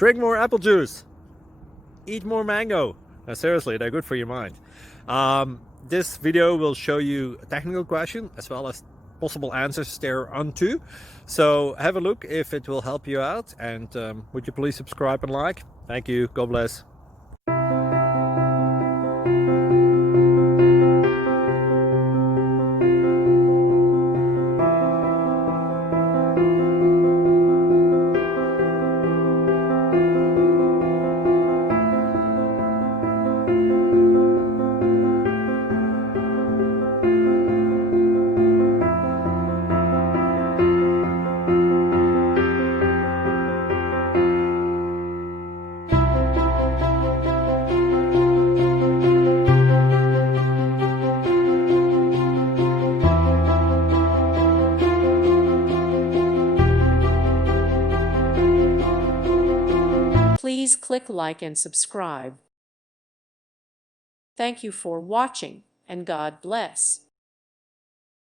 Drink more apple juice. Eat more mango. No, seriously, they're good for your mind. This video will show you a technical question as well as possible answers thereunto. So have a look if it will help you out, and would you please subscribe and like? Thank you. God bless. Please click like and subscribe. Thank you for watching, and God bless.